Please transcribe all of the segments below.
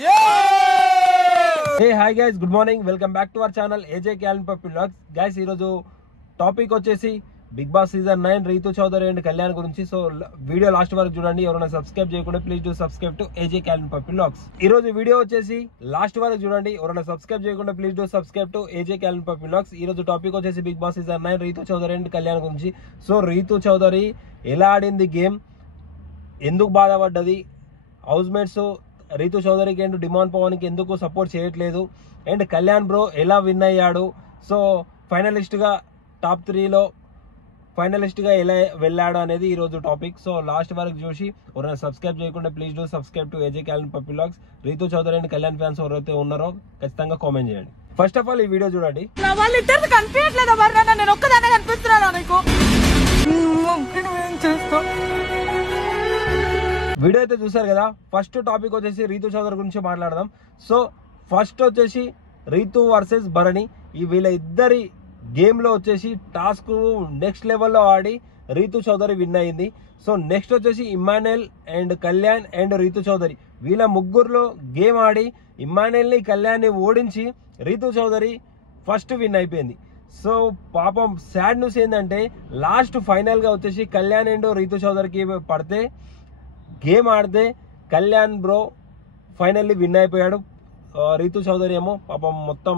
Hey hi guys, good morning, welcome back to our channel AJ Calvin Puppy Vlogs. Guys, ఈ రోజు topic వచ్చేసి Bigg Boss season 9 Ritu Chowdary and Kalyan గురించి. So video last వరకు చూడండి. ఎవరైనా subscribe చేయకుండా please do subscribe to AJ Calvin Puppy Vlogs. ఈ రోజు వీడియో వచ్చేసి లాస్ట్ వరకు చూడండి. ఎవరైనా సబ్స్క్రైబ్ చేయకుండా please do subscribe to AJ Calvin Puppy Vlogs. ఈ రోజు టాపిక్ వచ్చేసి Bigg Boss season 9 Ritu Chowdary and Kalyan గురించి. సో రీతు చౌదరి ఎలా ఆడింది గేమ్, ఎందుకు బాధపడ్డది, హౌస్ మేట్స్ రీతు చౌదరికి అండ్ డిమాండ్ పవన్కి ఎందుకు సపోర్ట్ చేయట్లేదు, అండ్ కళ్యాణ్ బ్రో ఎలా విన్ అయ్యాడు, సో ఫైనలిస్ట్గా టాప్ 3లో ఫైనలిస్ట్గా ఎలా వెళ్ళాడు అనేది ఈరోజు టాపిక్. సో లాస్ట్ వరకు చూసి ఎవరైనా సబ్స్క్రైబ్ చేయకుండా please do subscribe to AJ Calvin Puppy Vlogs. Rithu Chowdary and Kalyan fans ఎవరైతే ఉన్నారో ఖచ్చితంగా కామెంట్ చేయండి. ఫస్ట్ ఆఫ్ ఆల్ ఈ వీడియో చూడండి. వీడియో అయితే చూసారు కదా. ఫస్ట్ టాపిక్ వచ్చేసి రీతు చౌదరి గురించి మాట్లాడదాం. సో ఫస్ట్ వచ్చేసి రీతు వర్సెస్ భరణి, ఈ వీళ్ళ ఇద్దరి గేమ్లో వచ్చేసి టాస్క్ నెక్స్ట్ లెవెల్లో ఆడి రీతు చౌదరి విన్ అయింది. సో నెక్స్ట్ వచ్చేసి ఇమ్మాన్యుయల్ అండ్ కళ్యాణ్ అండ్ రీతు చౌదరి వీళ్ళ ముగ్గురులో గేమ్ ఆడి ఇమ్మాన్యుయల్ని కళ్యాణ్ని ఓడించి రీతు చౌదరి ఫస్ట్ విన్ అయిపోయింది. సో పాపం సాడ్ న్యూస్ ఏంటంటే లాస్ట్ ఫైనల్గా వచ్చేసి కళ్యాణ్ అండ్ రీతు చౌదరికి పడితే గేమ్ ఆడితే కళ్యాణ్ బ్రో ఫైనల్లీ విన్ అయిపోయాడు. రీతు చౌదరి ఏమో పాపం మొత్తం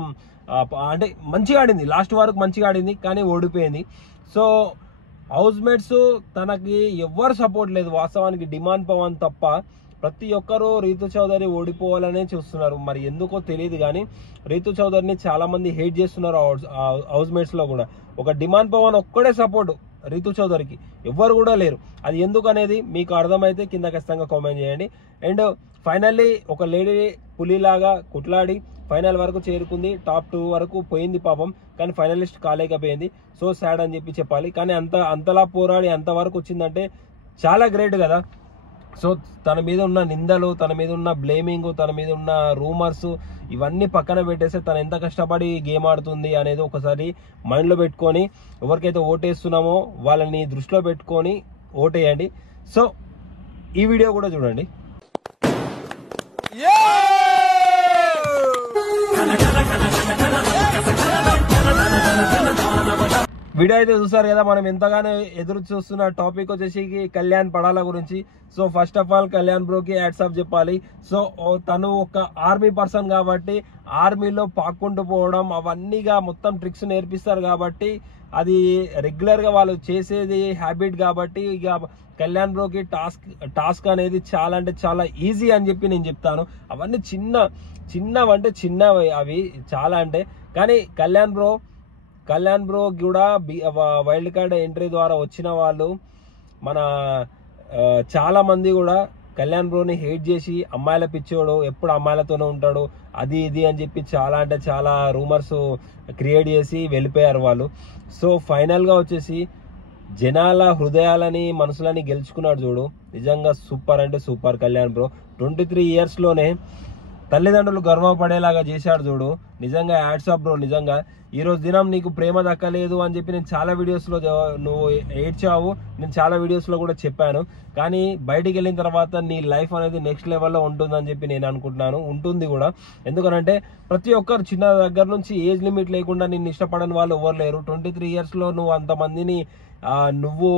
అంటే మంచిగా ఆడింది, లాస్ట్ వరకు మంచిగా ఆడింది కానీ ఓడిపోయింది. సో హౌస్ మేట్స్ తనకి ఎవ్వరు సపోర్ట్ లేదు వాస్తవానికి, డిమాండ్ పవన్ తప్ప. ప్రతి ఒక్కరూ రీతు చౌదరి ఓడిపోవాలనే చూస్తున్నారు, మరి ఎందుకో తెలియదు కానీ రీతు చౌదరిని చాలా మంది హేట్ చేస్తున్నారు హౌస్ మేట్స్ లో కూడా. ఒక డిమాండ్ పవన్ ఒక్కడే సపోర్ట్ రీతు చౌదరికి, ఎవ్వరు కూడా లేరు. అది ఎందుకు అనేది మీకు అర్థమైతే కింద ఖచ్చితంగా కామెంట్ చేయండి. అండ్ ఫైనల్లీ ఒక లేడీ పులిలాగా కుట్లాడి ఫైనల్ వరకు చేరుకుంది, టాప్ 2 వరకు పోయింది పాపం, కానీ ఫైనలిస్ట్ కాలేకపోయింది. సో సాడ్ అని చెప్పి చెప్పాలి. కానీ అంతలా పోరాడి అంతవరకు వచ్చిందంటే చాలా గ్రేట్ కదా. సో తన మీద ఉన్న నిందలు, తన మీద ఉన్న బ్లేమింగ్, తన మీద ఉన్న రూమర్స్ ఇవన్నీ పక్కన పెట్టేస్తే తను ఎంత కష్టపడి గేమ్ ఆడుతుంది అనేది ఒకసారి మైండ్లో పెట్టుకొని ఎవరికైతే ఓటేస్తున్నామో వాళ్ళని దృష్టిలో పెట్టుకొని ఓటేయండి. సో ఈ వీడియో కూడా చూడండి. వీడియో అయితే చూసారు కదా. మనం ఎంతగానో ఎదురు చూస్తున్న టాపిక్ వచ్చేసి కళ్యాణ్ పడాల గురించి. So first of all Kalyan బ్రోకి హ్యాట్స్ ఆఫ్ చెప్పాలి. సో తను ఒక ఆర్మీ పర్సన్ కాబట్టి ఆర్మీలో పాక్కుంటూ పోవడం అవన్నీగా మొత్తం ట్రిక్స్ నేర్పిస్తారు కాబట్టి అది రెగ్యులర్ గా వాళ్ళు చేసేది హ్యాబిట్ కాబట్టి ఇక కళ్యాణ్ బ్రోకి టాస్క్ అనేది చాలా అంటే చాలా ఈజీ అని చెప్పి నేను చెప్తాను. అవన్నీ చిన్నవంటే చిన్నవి అవి చాలా అంటే, కానీ కళ్యాణ్ బ్రో కూడా వైల్డ్ కార్డ్ ఎంట్రీ ద్వారా వచ్చిన వాళ్ళు మన చాలా మంది కూడా కళ్యాణ్ బ్రోని హేట్ చేసి అమ్మాయిల పిచ్చోడు, ఎప్పుడు అమ్మాయిలతోనే ఉంటాడు, అది ఇది అని చెప్పి చాలా అంటే చాలా రూమర్స్ క్రియేట్ చేసి వెళ్ళిపోయారు వాళ్ళు. సో ఫైనల్గా వచ్చేసి జనాల హృదయాలని మనసులని గెలుచుకున్నాడు చూడు. నిజంగా సూపర్ అంటే సూపర్ కళ్యాణ్ బ్రో. 23 ఇయర్స్లోనే తల్లిదండ్రులు గర్వపడేలాగా చేశాడు చూడు. నిజంగా హ్యాట్స్ ఆఫ్ బ్రో. నిజంగా ఈరోజు దినం నీకు ప్రేమ దక్కలేదు అని చెప్పి నేను చాలా వీడియోస్లో నువ్వు ఏడ్చావు, నేను చాలా వీడియోస్లో కూడా చెప్పాను. కానీ బయటికి వెళ్ళిన తర్వాత నీ లైఫ్ అనేది నెక్స్ట్ లెవెల్లో ఉంటుందని చెప్పి నేను అనుకుంటున్నాను, ఉంటుంది కూడా. ఎందుకనంటే ప్రతి ఒక్కరు చిన్న దగ్గర నుంచి ఏజ్ లిమిట్ లేకుండా నిన్ను ఇష్టపడని వాళ్ళు ఎవరు లేరు. 23 ఇయర్స్లో నువ్వు అంతమందిని నువ్వు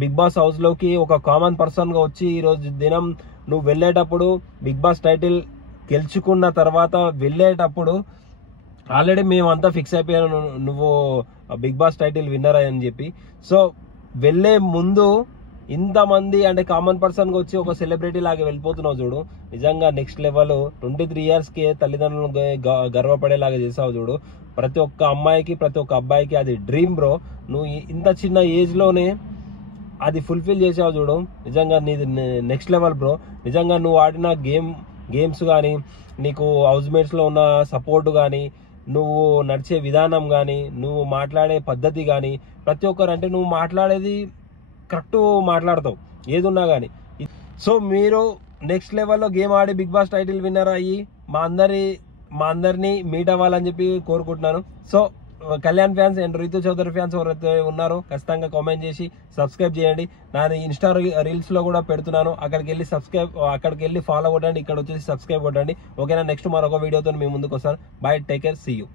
బిగ్ బాస్ హౌస్లోకి ఒక కామన్ పర్సన్గా వచ్చి ఈరోజు దినం నువ్వు వెళ్ళేటప్పుడు బిగ్ బాస్ టైటిల్ గెలుచుకున్న తర్వాత వెళ్ళేటప్పుడు ఆల్రెడీ మేమంతా ఫిక్స్ అయిపోయాను నువ్వు బిగ్ బాస్ టైటిల్ విన్నర్ అని చెప్పి. సో వెళ్ళే ముందు ఇంతమంది అంటే కామన్ పర్సన్గా వచ్చి ఒక సెలబ్రిటీ లాగా వెళ్ళిపోతున్నావు చూడు. నిజంగా నెక్స్ట్ లెవెల్. 23 ఇయర్స్కి తల్లిదండ్రులు గర్వపడేలాగా చేసావు చూడు. ప్రతి ఒక్క అమ్మాయికి ప్రతి ఒక్క అబ్బాయికి అది డ్రీమ్ బ్రో. నువ్వు ఇంత చిన్న ఏజ్లోనే అది ఫుల్ఫిల్ చేసావు చూడు. నిజంగా నీది నెక్స్ట్ లెవెల్ బ్రో. నిజంగా నువ్వు ఆడిన గేమ్స్ కానీ, నీకు హౌస్ మేట్స్లో ఉన్న సపోర్ట్ కానీ, నువ్వు నడిచే విధానం కానీ, నువ్వు మాట్లాడే పద్ధతి కానీ, ప్రతి ఒక్కరు అంటే నువ్వు మాట్లాడేది కరెక్ట్ మాట్లాడతావు ఏదున్నా కానీ. సో మీరు నెక్స్ట్ లెవెల్లో గేమ్ ఆడి బిగ్ బాస్ టైటిల్ విన్నర్ అయ్యి మా అందరినీ మీట్ అవ్వాలని చెప్పి కోరుకుంటున్నాను. So Kalyan fans and Rithu Chowdary fans ఎవరైతే ఉన్నారో ఖచ్చితంగా కామెంట్ చేసి సబ్స్క్రైబ్ చేయండి. నేను ఇన్స్టా రీల్స్ లో కూడా పెడుతున్నాను, అక్కడికి వెళ్ళి ఫాలో కొట్టండి, ఇక్కడ వచ్చేసి సబ్స్క్రైబ్ కొట్టండి. ఓకేనా, నెక్స్ట్ మరొక వీడియోతో మీ ముందుకు వస్తాను. Bye, take care, see you.